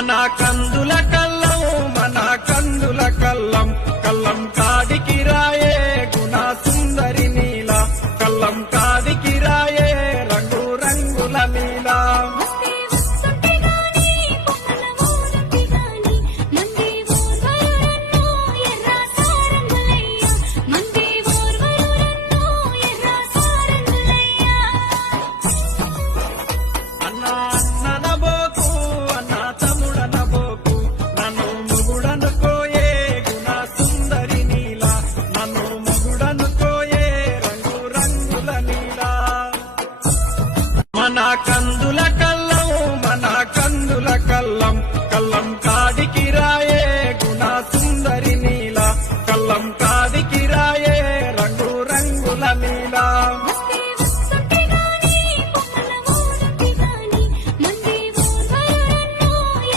మన కందుల కల్లం మన కందుల కల్లం కల్లం కాడికి రాయే గుణ సుందరి నీల కల్లం కాడికి రాయే రంగు రంగుల నీల మన కందుల కల్లం మన కందుల కల్లం కల్లం కాడికి రాయే